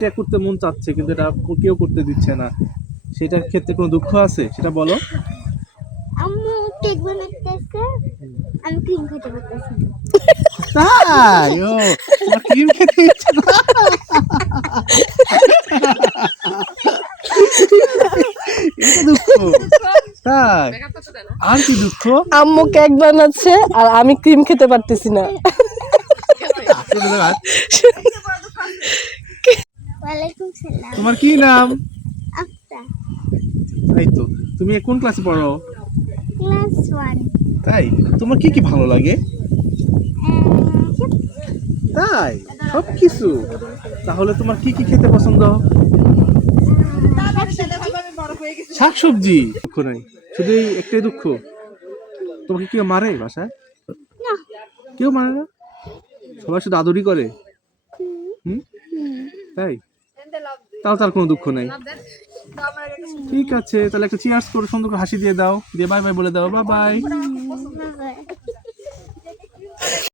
এটা করতে মন চাচ্ছে কিন্তু এটা কেউ করতে দিচ্ছে না, সেটার ক্ষেত্রে কোনো দুঃখ আছে সেটা বলো। আম্মু কেক বানাইতেছে, আমি ক্রিম খেতে পারতেছি না। তাই? ও, তোমার ক্রিম খেতে ইচ্ছে না? এটা দুঃখ? তাই? আর কি দুঃখ? আম্মু কেক বানাচ্ছে আর আমি ক্রিম খেতে পারতেছি না। ওয়ালাইকুম সালাম। তোমার কি নাম? আফতা, এই তো, তুমি কোন ক্লাসে পড়ো? ক্লাস 1। তাই? তোমার কি কি ভালো লাগে? তাই? সব কিছু? তাহলে তোমার কি কি খেতে পছন্দ? শাকসবজি? দুঃখ নাই, শুধু এই একটাই দুঃখ? তোমাকে কেউ মারে বাসায়? না। কেউ মারে না? সবাই শুধু আদরই করে? হুম? তাই? তাও তার কোনো দুঃখ নাই। ঠিক আছে, তাহলে একটা চিয়ার্স করো, সুন্দর করে হাসি দিয়ে দাও, দিয়ে বাই বাই বলে দাও, বাই বাই। বাবা